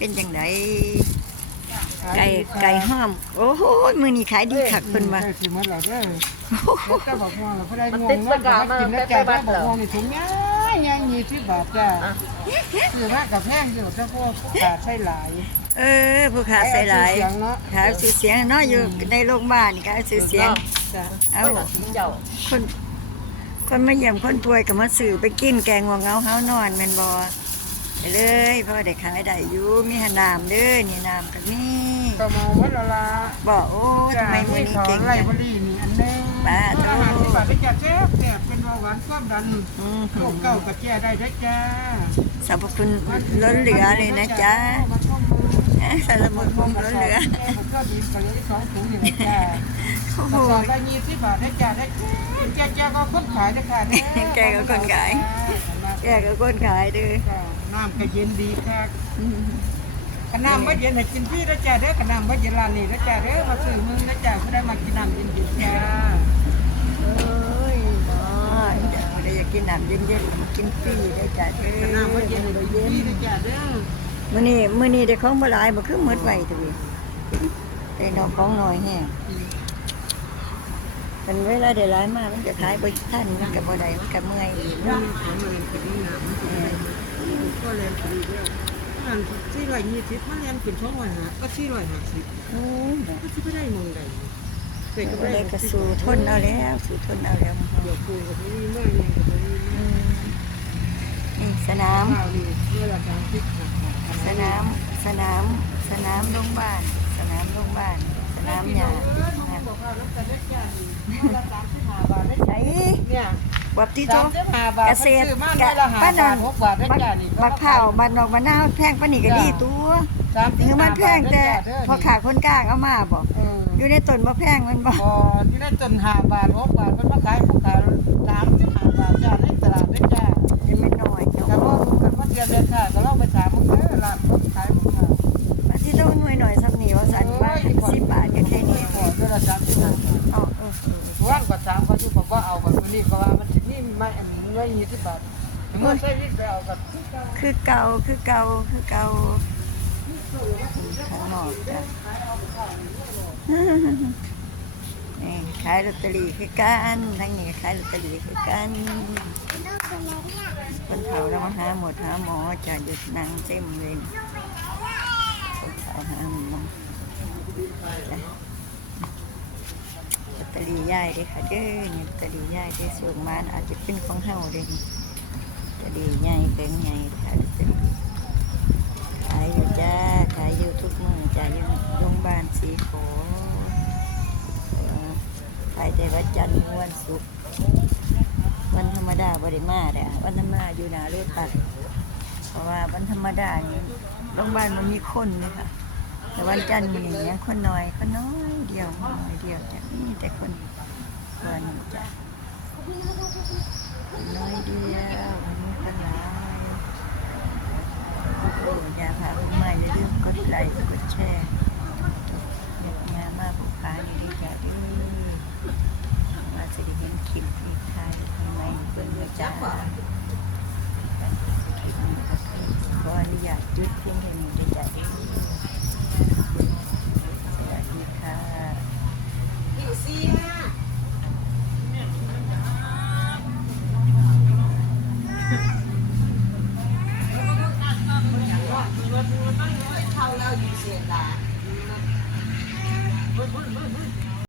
เป็นจังไดไก่ไก่ห้อม โอ้โหมื้อนี้ขายดีคักเพิ่นว่าได้สิหมดแล้วเด้อโอ้โหแล้วก็บอกม่วงแล้วพอได้ม่วงแล้วก็มากินแล้วจ้าแล้วบอกม่วงนี่ถุงง่ายง่ายยี่สิบบาทจ้าซื้อมากกับแพงอยู่แต่พวกขาดใช้หลาย เออผู้ค้าใส่หลายเสียงเนาะขายชื่อเสียงเนาะอยู่ในโรงพยาบาลนี่ขายชื่อเสียงจ้าเอาเจ้าคนคนมาเยี่ยมคนป่วยก็มาซื้อไปกินแกงหัวเงาเฮานอนแม่นบ่ ไปเลยเพราะว่าได้ขายได้อยู่มีหาน้ำเด้อนี่น้ำก็มีก็มองว่าละละบอกโอ้จ้าทำไมมื้อนี้ขอเก่งไรจังบรีนี่อันนึงบ้าโถ่ห้าสิบบาทได้จ้าแซ่บแซ่บเป็นเบาหวานความดันอืมโรคเก่าก็แก้ได้ได้จ้าสรรพคุณล้นเหลือเลยนะจ๊ะมาชมมือเอ๊ะสารพัดคงล้นเหลือมันก็ดีกันเลยสองถุงนี่แหละจ้าโอ้โหกระสอบละยี่สิบบาทได้จ้าได้แก่แก่ก็คนขายได้ค่ะเด้อแกก็คนขายแกก็คนขายเด้อค่ะ น้ำก็เย็นดีค่ะขน้ำว่าเย็นให้กินพี่นะจ้าเด้อขน้ำว่าเย็นร้านนี้นะจ้าเด้อมาซื้อมึงนะจ้าก็ได้มากินน้ำเย็นดีจ้าเอ้ยน้อยเดี๋ยวได้อยากกินน้ำเย็นๆกินฟรีได้จ้ะเด้ขน้ำว่าอเย็นให้เย็นนะจ้าเด้อมื้อนี้มื้อนี้ได้ของบ่หลายบ่คือหมดไว้ตัวนี้ได้นอกของน้อยแฮง เป็นเวลาได้หลายมามันจะขายบ่ทันมันก็บ่ได้มันก็เมื่อยอีกน้เนาะำของมันเป็นน้ำก็แรงดีด้วยมันสี่ร้อยยี่สิบมันแรงเป็นช่องวันหาก็สี่ร้อยห้าสิบโอ้ยก็ที่ไม่ได้มองใดเด็กก็บ่ไม่ได้ได้ก็สู้ทนเอาแล้วสู้ทนเอาแล้วเดี๋ยวคุยกับนี่มากเนี่ยกับนี่อืมนี่สนามข้าวนี่เมื่อละสามสิบสนามสนามสนามโรงพยาบาลสนามโรงพยาบาลส นามหญ้าสนามบอกว่าแล้วจะได้แก่ละสามสิบห้าบาทได้ใช้เนี่ยวับที่โตสามสิบห้าบาทเกษตรซื้อมาได้ละห้าบาทหกบาทได้บักแก่นี่บักเผาวบักนอกบักนาวแพงปานนี้ก็ดีตัวสามสิบถึงมันแพงแต่พอขาคนกลางเอามาบอกเอออยู่ในต้นบ่แพงมันบอกพอที่ได้ต้นห้าบาทหกบาทมันมาขายผูกขายสามสิบห้าบาทจ้าในตลาด ได้ยี่สิบบาทเมื่อใช้วิทย์ไปเอากับคือเก่าคือเก่าคือเก่าข้างนอกจ้ะนี่ขายลอตเตอรี่คือกันทั้งนี้ขายลอตเตอรี่คือกันคนเฒ่าแล้วมาหาหมดหาหมอจะหยุดนั่งเต็มเลยคนเฒ่าหาหมอ อตเตอรี่ย่ายเด้ค่ะเด้อนี่ลอตเตอรี่ย่ายเด้ส่วนมานอาจจะเป็นของเฮาเด้อนี่ลอตเตอรี่ใหญ่เป็นใหญ่ค่ะลอตเตอรี่ขายอยู่จ้าขายอยู่ทุกมื้อจ้าอยู่โรงพยาบาลสีขอขายแต่วันจันทร์วันศุกร์วันธรรมดาบริมาเด้อวันธรรมดาอยู่หนาเลือดตัดเพราะว่าวันธรรมดานี่โรงพยาบาลมันมีคนเลยค่ะ แต่วันจันทร์มันอย่างเงี้ยคนน้อยคนน้อยเดียวน้อยเดียวจะมีแต่คนวันจะน้อยเดียวมีคนหลายโอ้ยาพาคุณมาอย่าลืมกดไลค์กดแชร์เด็กงานมาผู้ค้านี่ดีจ้ะด้อมาจะได้เห็นคลิปที่ไทยใหม่เพื่อนเลยจ้าขออนุญาตจุดเพียงแค่นี้ด้วยจ้ะสวัสดีค่ะ เท่าเราดีเสียหนา